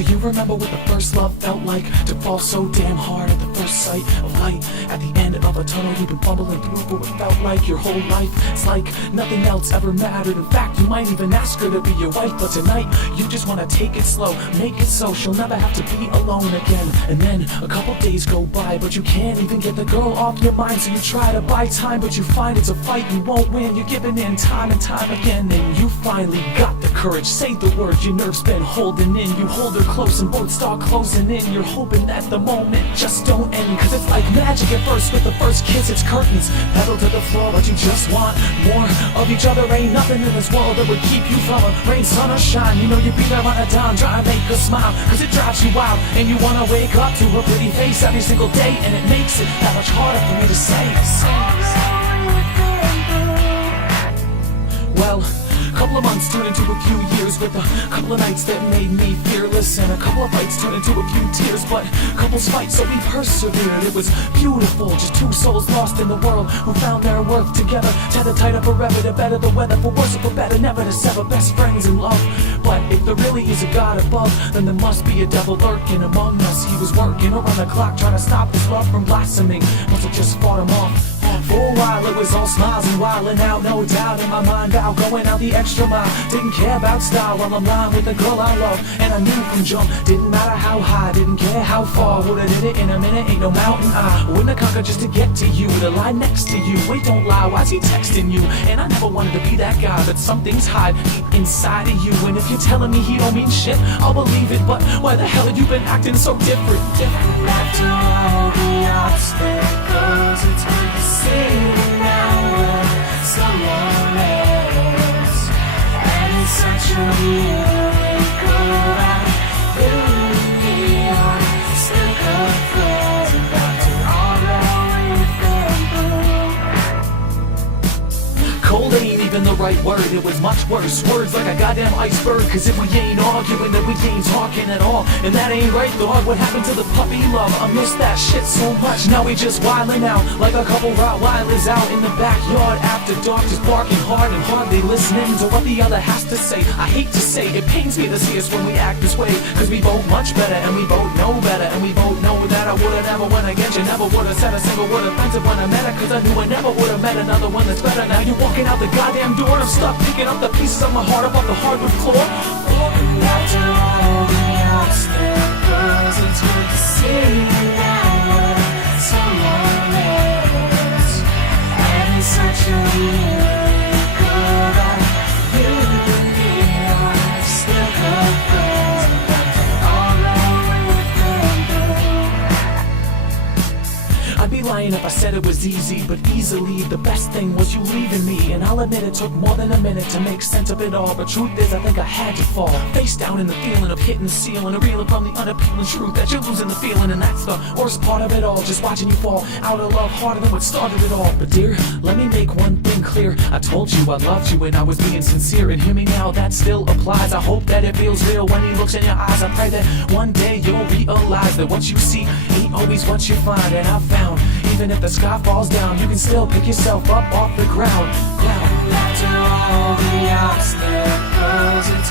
Do you remember what the first love felt like? To fall so damn hard at the first sight of light. At the end of a tunnel you've been fumbling through for what felt like your whole life. It's like nothing else ever mattered. In fact, you might even ask her to be your wife. But tonight, you just wanna take it slow, make it so she'll never have to be alone again. And then a couple days go by, but you can't even get the girl off your mind. So you try to buy time, but you find it's a fight you won't win. You're giving in time and time again. And you finally got the courage, say the word your nerves been holding in. You hold her close and both start closing in. You're hoping that the moment just don't end, cause it's like magic at first. With the first kiss it's curtains, pedal to the floor, but you just want more of each other. Ain't nothing in this world that would keep you from her. Rain, sun or shine, you know you'd be there on a dime, try to make her smile, cause it drives you wild. And you wanna wake up to her pretty face every single day, and it makes it that much harder for me to say. Well, a couple of months turned into a few years, with a couple of nights that made me fearless, and a couple of fights turned into a few tears, but couples fight so we persevered. It was beautiful, just two souls lost in the world who found their worth together, tethered tighter forever to better the weather, for worse or for better, never to sever, best friends in love. But if there really is a God above, then there must be a devil lurking among us. He was working around the clock trying to stop this love from blossoming. Must have just fought him off. For a while it was all smiles and wildin' out, no doubt in my mind about going out the extra mile. Didn't care about style while I'm lying with the girl I love, and I knew from jump, didn't matter how high, didn't care how far. Would've did it in a minute, ain't no mountain I wouldn't have conquered just to get to you, to lie next to you. Wait, don't lie, why's he texting you? And I never wanted to be that guy, but some things hide deep inside of you. And if you're telling me he don't mean shit, I'll believe it. But why the hell have you been acting so different? After all the obstacles, it's good to see you now with someone else. And it's such a miracle that you and me are still good friends. And after all that we've been through, Cold ain't even the right word, it was much worse. Words like a goddamn iceberg, cause if we ain't arguing then we ain't talking at all. And that ain't right, dog. What happened to the puppy love? I miss that shit so much. Now we just wildin' out like a couple Rottweilers out in the backyard after dark, just barking hard and hardly listening to what the other has to say. I hate to say, it pains me to see us when we act this way, cause we both much better and we both know better. And we both know that I would've never went against you, never would've said a single word offensive when I met her, cause I knew I never would've met another one that's better. Now you're walking out the goddamn door and I'm stuck picking up the pieces of my heart up off the hardwood floor. and after all the obstacles, it's good to see you now with someone else. And it's such a miracle that you and me are still good friends. And after all that we've been through, I'd be lying if I said it was easy, but easily the best thing was you leaving me. And I'll admit it took more than a minute to make sense of it all, but truth is I think I had to fall face down in the feeling of hitting the ceiling, and reeling from the unappealing truth that you're losing the feeling. And that's the worst part of it all, just watching you fall out of love harder than what started it all. But dear, let me make one thing clear, I told you I loved you and I was being sincere, and hear me now, that still applies. I hope that it feels real when he looks in your eyes. I pray that one day you'll realize that what you see ain't always what you find. And I've found, even if the sky falls down, you can still pick yourself up off the ground. after all the obstacles, it's